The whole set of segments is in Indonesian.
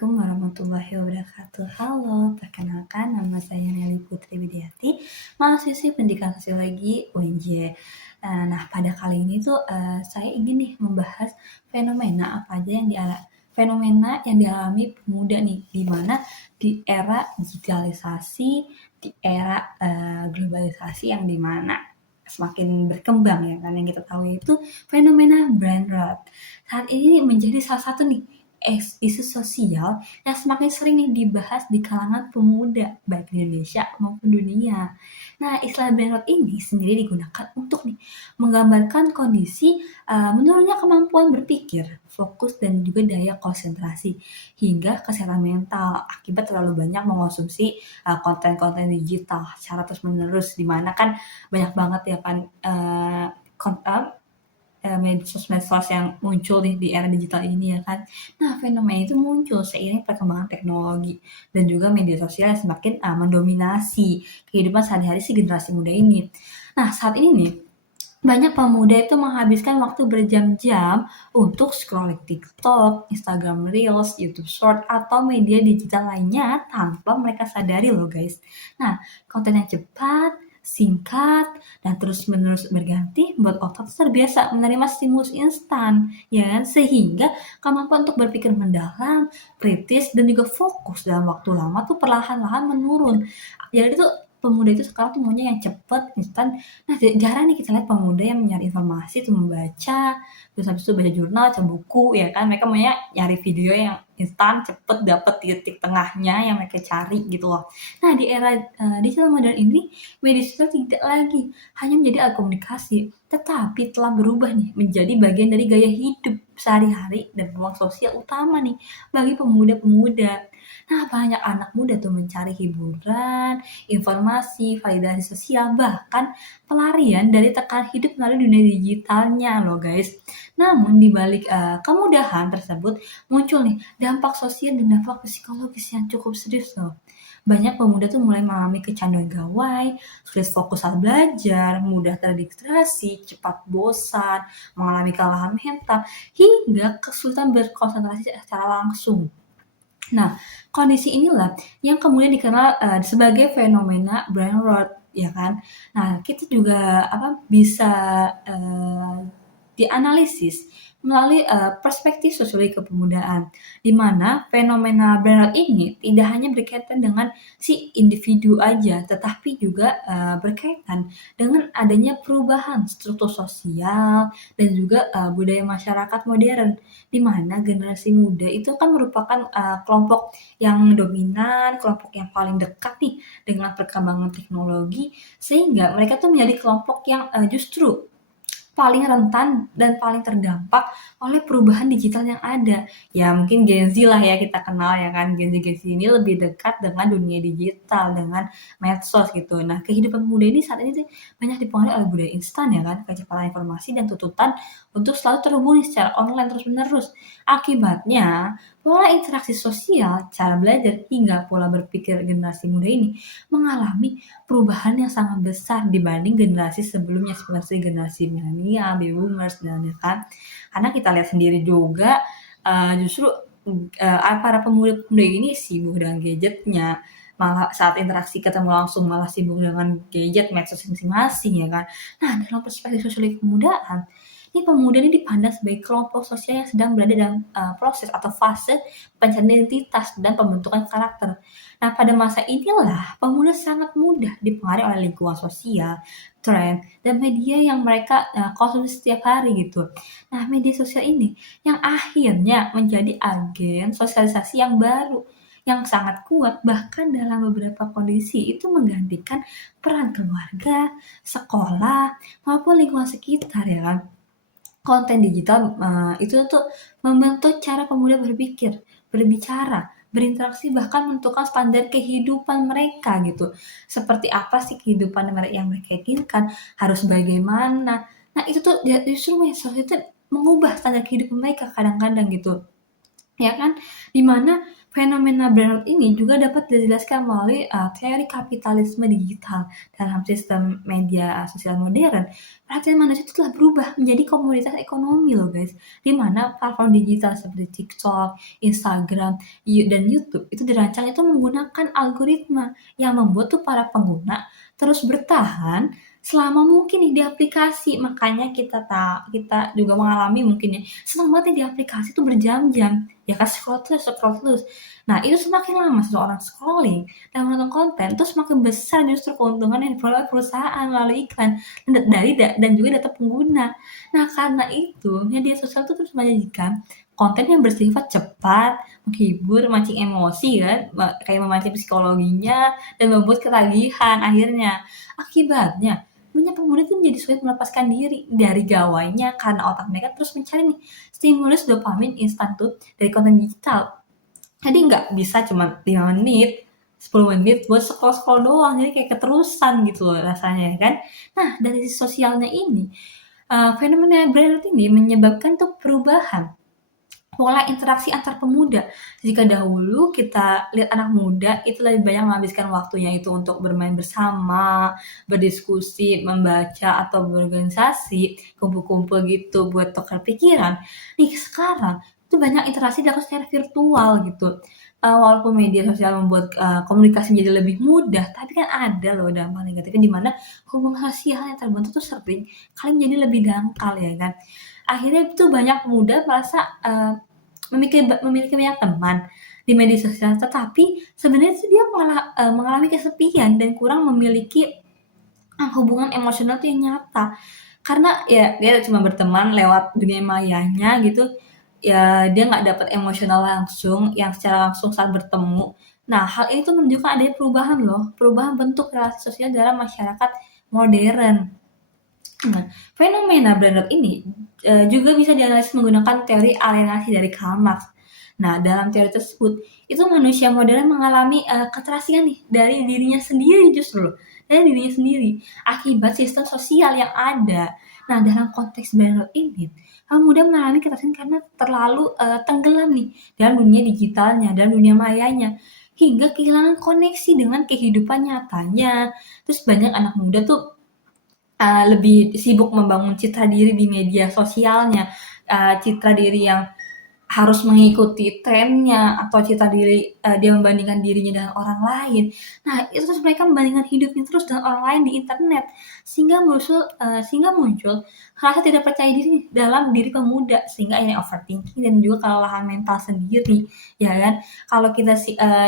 Assalamualaikum warahmatullahi wabarakatuh. Halo, perkenalkan nama saya Nelly Putri Widiati, mahasiswi pendidikan sosiologi UNJ. Nah, pada kali ini tuh saya ingin nih membahas fenomena yang dialami pemuda nih, di mana di era digitalisasi, di era globalisasi yang dimana semakin berkembang ya kan, yang kita tahu itu fenomena brain rot. Saat ini menjadi salah satu nih isu sosial yang semakin sering nih dibahas di kalangan pemuda baik di Indonesia maupun dunia. Nah, istilah brain rot ini sendiri digunakan untuk nih menggambarkan kondisi menurunnya kemampuan berpikir, fokus dan juga daya konsentrasi hingga kesehatan mental akibat terlalu banyak mengonsumsi konten-konten digital secara terus-menerus, di mana kan banyak banget ya kan medsos-medsos yang muncul di era digital ini ya kan. Nah, fenomena itu muncul seiring perkembangan teknologi dan juga media sosial yang semakin mendominasi kehidupan sehari-hari si generasi muda ini. Nah, saat ini nih, banyak pemuda itu menghabiskan waktu berjam-jam untuk scrolling TikTok, Instagram Reels, YouTube Short, atau media digital lainnya tanpa mereka sadari loh guys. Nah, konten yang cepat, singkat, dan terus-menerus berganti membuat otak terbiasa menerima stimulus instan, ya kan? Sehingga kemampuan untuk berpikir mendalam, kritis, dan juga fokus dalam waktu lama tuh perlahan-lahan menurun. Jadi tuh pemuda itu sekarang tuh maunya yang cepet, instan. Nah, jarang nih kita lihat pemuda yang nyari informasi tuh membaca, terus habis itu baca jurnal, baca buku, ya kan? Mereka maunya nyari video yang instan, cepet, dapet titik tengahnya yang mereka cari gitu loh. Nah, di era digital modern ini, media sosial tidak lagi hanya menjadi alat komunikasi, tetapi telah berubah nih menjadi bagian dari gaya hidup sehari-hari dan ruang sosial utama nih bagi pemuda-pemuda. Nah, banyak anak muda tuh mencari hiburan, informasi, validasi sosial, bahkan pelarian dari tekanan hidup melalui dunia digitalnya loh guys. Namun di balik kemudahan tersebut muncul nih dampak sosial dan dampak psikologis yang cukup serius loh. Banyak pemuda tuh mulai mengalami kecanduan gawai, sulit fokus saat belajar, mudah terdistraksi, cepat bosan, mengalami kelelahan mental, hingga kesulitan berkonsentrasi secara langsung. Nah, kondisi inilah yang kemudian dikenal sebagai fenomena brain rot, ya kan. Nah, kita juga bisa dianalisis melalui perspektif sosiologi kepemudaan, di mana fenomena brain rot ini tidak hanya berkaitan dengan si individu aja, tetapi juga berkaitan dengan adanya perubahan struktur sosial dan juga budaya masyarakat modern, di mana generasi muda itu kan merupakan kelompok yang dominan, kelompok yang paling dekat nih dengan perkembangan teknologi, sehingga mereka tuh menjadi kelompok yang justru paling rentan dan paling terdampak oleh perubahan digital yang ada. Ya mungkin Gen Z lah ya kita kenal ya kan, Gen Z ini lebih dekat dengan dunia digital, dengan medsos gitu. Nah, kehidupan muda ini saat ini tuh banyak dipengaruhi oleh budaya instan ya kan, kecepatan informasi dan tuntutan untuk selalu terhubung secara online terus-menerus. Akibatnya, pola interaksi sosial, cara belajar, hingga pola berpikir generasi muda ini mengalami perubahan yang sangat besar dibanding generasi sebelumnya, seperti generasi milenial, baby boomers, dan ya kan. Karena kita lihat sendiri juga justru para pemuda-pemuda ini sibuk dengan gadgetnya, malah saat interaksi ketemu langsung malah sibuk dengan gadget, medsos masing-masing ya kan. Nah, dalam perspektif sosiologi kepemudaan, ini pemuda ini dipandang sebagai kelompok sosial yang sedang berada dalam proses atau fase pencarian identitas dan pembentukan karakter. Nah, pada masa inilah pemuda sangat mudah dipengaruhi oleh lingkungan sosial, tren, dan media yang mereka konsumsi setiap hari gitu. Nah, media sosial ini yang akhirnya menjadi agen sosialisasi yang baru, yang sangat kuat, bahkan dalam beberapa kondisi itu menggantikan peran keluarga, sekolah, maupun lingkungan sekitar ya kan. Konten digital itu tuh membentuk cara pemuda berpikir, berbicara, berinteraksi, bahkan menentukan standar kehidupan mereka gitu. Seperti apa sih kehidupan yang mereka inginkan, harus bagaimana. Nah, itu tuh justru medsos itu mengubah standar kehidupan mereka kadang-kadang gitu, ya kan? Dimana Fenomena burnout ini juga dapat dijelaskan melalui teori kapitalisme digital. Dalam sistem media sosial modern, perhatian manusia itu telah berubah menjadi komoditas ekonomi loh guys, di mana platform digital seperti TikTok, Instagram, dan YouTube itu dirancang itu menggunakan algoritma yang membuat tuh para pengguna terus bertahan selama mungkin nih di aplikasi. Makanya kita juga mengalami mungkin ya, senang banget nih di aplikasi tuh berjam-jam, ya kan scroll terus. Nah, itu semakin lama seseorang scrolling dan menonton konten, itu semakin besar justru keuntungan yang diperoleh perusahaan melalui iklan dan juga data pengguna. Nah, karena itu media sosial itu terus menyajikan konten yang bersifat cepat, menghibur, mancing emosi kan, kayak memancing psikologinya dan membuat ketagihan akhirnya. Akibatnya, banyak pemuda itu menjadi sulit melepaskan diri dari gawainya karena otak mereka terus mencari nih stimulus dopamin instan tuh dari konten digital. Jadi nggak bisa cuma 5 menit, 10 menit buat scroll-scroll doang, jadi kayak keterusan gitu loh rasanya ya kan. Nah, dari sisi sosialnya ini, fenomena burnout ini menyebabkan tuh perubahan pola interaksi antar pemuda. Jika dahulu kita lihat anak muda itu lebih banyak menghabiskan waktunya itu untuk bermain bersama, berdiskusi, membaca, atau berorganisasi, kumpul-kumpul gitu buat tukar pikiran. Nih sekarang itu banyak interaksi dilakukan secara virtual gitu. Walaupun media sosial membuat komunikasi menjadi lebih mudah, tapi kan ada loh dampak negatifnya di mana hubungan sosial yang terbentuk tuh sering kali menjadi lebih dangkal ya kan. Akhirnya itu banyak pemuda merasa memiliki banyak teman di media sosial, tetapi sebenarnya tuh dia malah mengalami kesepian dan kurang memiliki hubungan emosional tuh yang nyata. Karena ya dia cuma berteman lewat dunia mayanya gitu, ya dia nggak dapat emosional langsung yang secara langsung saat bertemu. Nah, hal ini tuh menunjukkan adanya perubahan loh, perubahan bentuk relasi sosial dalam masyarakat modern. Nah, fenomena burnout ini juga bisa dianalisis menggunakan teori alienasi dari Karl Marx. Nah, dalam teori tersebut, itu manusia modern mengalami keterasingan nih dari dirinya sendiri justru, dari dirinya sendiri akibat sistem sosial yang ada. Nah, dalam konteks burnout ini, kaum muda mengalami keterasingan karena terlalu tenggelam nih dalam dunia digitalnya, dalam dunia mayanya, hingga kehilangan koneksi dengan kehidupan nyatanya. Terus banyak anak muda tuh lebih sibuk membangun citra diri di media sosialnya, citra diri yang harus mengikuti trennya atau citra diri dia membandingkan dirinya dengan orang lain. Nah, itu terus mereka membandingkan hidupnya terus dengan orang lain di internet sehingga muncul rasa tidak percaya diri dalam diri pemuda, sehingga ini overthinking dan juga kelelahan mental sendiri, ya kan. Kalau kita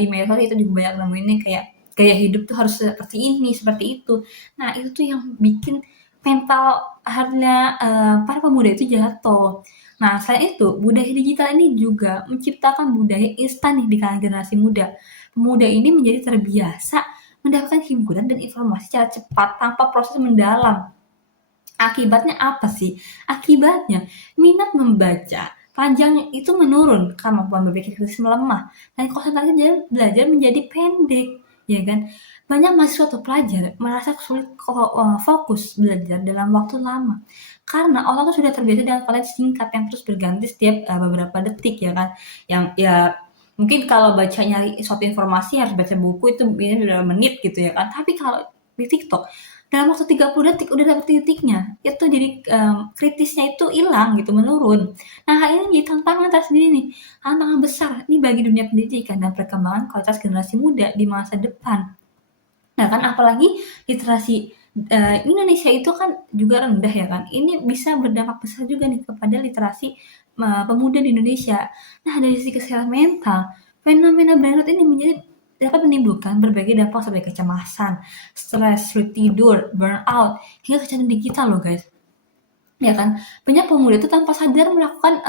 di media sosial itu juga banyak nemuinnya kayak gaya hidup tuh harus seperti ini, seperti itu. Nah, itu tuh yang bikin mental health-nya para pemuda itu jatuh. Nah, selain itu, budaya digital ini juga menciptakan budaya instan nih di kalangan generasi muda. Pemuda ini menjadi terbiasa mendapatkan hiburan dan informasi secara cepat tanpa proses mendalam. Akibatnya apa sih? Akibatnya minat membaca panjang itu menurun, kemampuan berpikir kritis melemah, dan konsentrasi dalam belajar menjadi pendek, ya kan? Banyak mahasiswa atau pelajar merasa sulit fokus belajar dalam waktu lama karena otak tuh sudah terbiasa dengan konten singkat yang terus berganti setiap beberapa detik ya kan. Yang ya mungkin kalau baca nyari suatu informasi harus baca buku itu biasanya beberapa menit gitu ya kan. Tapi kalau di TikTok dalam waktu 30 detik udah dapet titiknya. Itu jadi kritisnya itu hilang gitu, menurun. Nah, hal ini jadi tantangan tersendiri nih, tantangan besar nih bagi dunia pendidikan dan perkembangan kualitas generasi muda di masa depan. Nah kan apalagi literasi Indonesia itu kan juga rendah ya kan. Ini bisa berdampak besar juga nih kepada literasi pemuda di Indonesia. Nah dari sisi kesehatan mental, fenomena burnout ini dapat menimbulkan berbagai dampak seperti kecemasan, stres, sulit tidur, burnout, hingga kecanduan digital loh guys. Ya kan, banyak pemuda itu tanpa sadar melakukan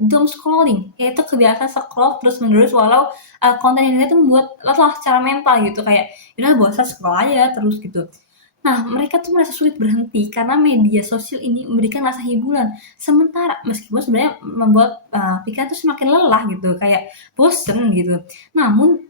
doom scrolling, yaitu kebiasaan scroll terus menerus walau konten yang itu membuat lelah secara mental gitu, kayak udah bosan scroll aja terus gitu. Nah, mereka tuh merasa sulit berhenti karena media sosial ini memberikan rasa hiburan. Sementara meskipun sebenarnya membuat pikiran tuh semakin lelah gitu, kayak bosen gitu. Namun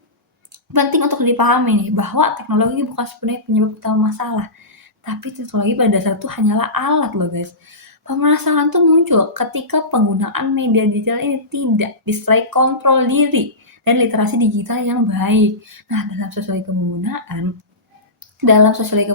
penting untuk dipahami nih bahwa teknologi bukan sebenarnya penyebab utama masalah, tapi teknologi pada dasar itu hanyalah alat loh guys. Permasalahan tuh muncul ketika penggunaan media digital ini tidak disertai kontrol diri dan literasi digital yang baik. Nah, dalam sosiologika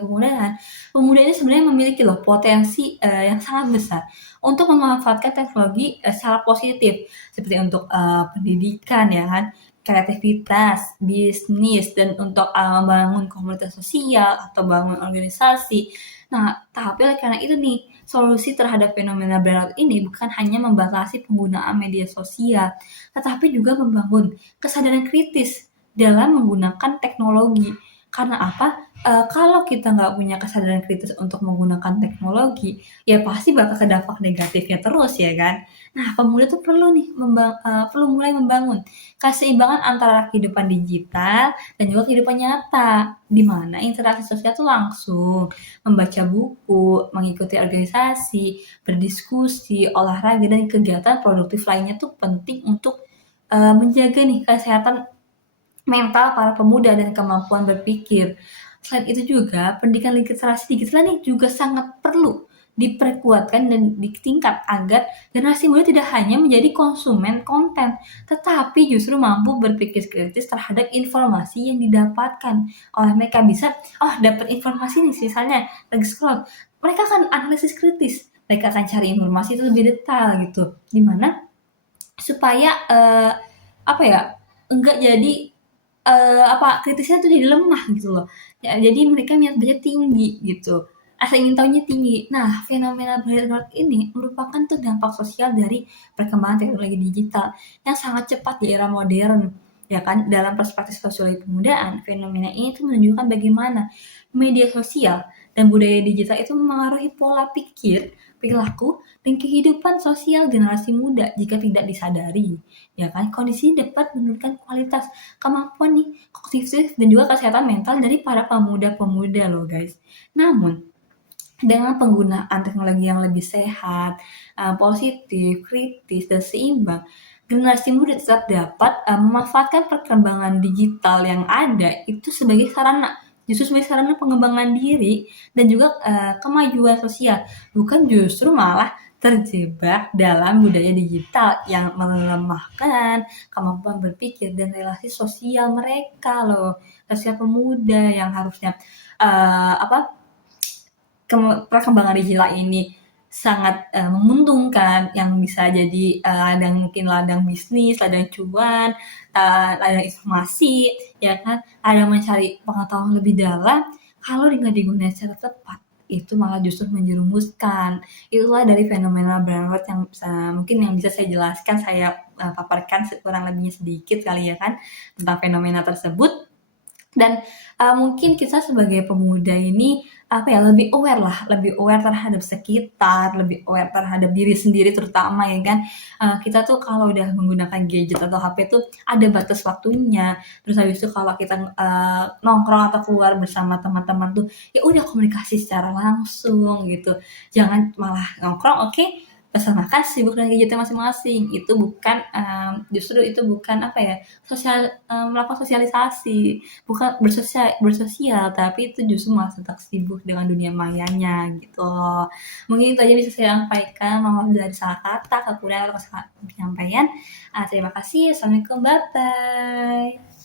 pemudaan, pemuda ini sebenarnya memiliki loh potensi yang sangat besar untuk memanfaatkan teknologi secara positif, seperti untuk pendidikan ya kan, kreativitas, bisnis, dan untuk membangun komunitas sosial atau bangun organisasi. Nah, tapi oleh karena itu nih, solusi terhadap fenomena burnout ini bukan hanya membatasi penggunaan media sosial, tetapi juga membangun kesadaran kritis dalam menggunakan teknologi. Karena apa? Kalau kita nggak punya kesadaran kritis untuk menggunakan teknologi, ya pasti bakal ke dampak negatifnya terus ya kan. Nah, pemuda tuh perlu mulai membangun keseimbangan antara kehidupan digital dan juga kehidupan nyata, di mana interaksi sosial tuh langsung, membaca buku, mengikuti organisasi, berdiskusi, olahraga, dan kegiatan produktif lainnya tuh penting untuk menjaga nih kesehatan mental para pemuda dan kemampuan berpikir. Selain itu juga, pendidikan literasi digital ini juga sangat perlu diperkuatkan dan ditingkat agar generasi muda tidak hanya menjadi konsumen konten, tetapi justru mampu berpikir kritis terhadap informasi yang didapatkan oleh mereka. Bisa, oh dapat informasi nih, misalnya lagi scroll, mereka akan analisis kritis, mereka akan cari informasi itu lebih detail gitu, dimana supaya apa ya, enggak jadi kritisnya tuh jadi lemah gitu loh. Ya, jadi mereka minat baca tinggi gitu. Rasa ingin tahunya tinggi. Nah, fenomena burnout ini merupakan tuh dampak sosial dari perkembangan teknologi digital yang sangat cepat di era modern. Ya kan, dalam perspektif sosiologi pemudaan, fenomena ini tuh menunjukkan bagaimana media sosial dan budaya digital itu memengaruhi pola pikir, perilaku, dan kehidupan sosial generasi muda jika tidak disadari. Ya kan, kondisi ini dapat menurunkan kualitas kemampuan nih kognitif dan juga kesehatan mental dari para pemuda-pemuda loh guys. Namun dengan penggunaan teknologi yang lebih sehat, positif, kritis, dan seimbang, generasi muda tetap dapat memanfaatkan perkembangan digital yang ada itu sebagai sarana pengembangan diri dan juga kemajuan sosial, bukan justru malah terjebak dalam budaya digital yang melemahkan kemampuan berpikir dan relasi sosial mereka loh. Sosial pemuda yang harusnya perkembangan digital ini sangat menguntungkan, yang bisa jadi ladang bisnis, ladang cuan, ladang informasi, ya kan, ada mencari pengetahuan lebih dalam. Kalau nggak digunakan secara tepat, itu malah justru menjerumuskan. Itulah dari fenomena burnout yang mungkin yang bisa saya jelaskan, saya paparkan kurang lebihnya sedikit kali ya kan tentang fenomena tersebut. Dan mungkin kita sebagai pemuda ini lebih aware terhadap sekitar, lebih aware terhadap diri sendiri terutama ya kan. Kita tuh kalau udah menggunakan gadget atau HP tuh ada batas waktunya. Terus habis itu kalau kita nongkrong atau keluar bersama teman-teman tuh ya udah komunikasi secara langsung gitu. Jangan malah nongkrong pesan makan sibuk dengan gadgetnya masing-masing. Itu bukan justru itu bukan melakukan sosialisasi, bukan bersosial, tapi itu justru malah tetap sibuk dengan dunia mayanya gitu. Mungkin itu aja bisa saya sampaikan, mohon dari salah kata, kekurangan atau kesalahan penyampaian. Terima kasih. Assalamualaikum, bye bye.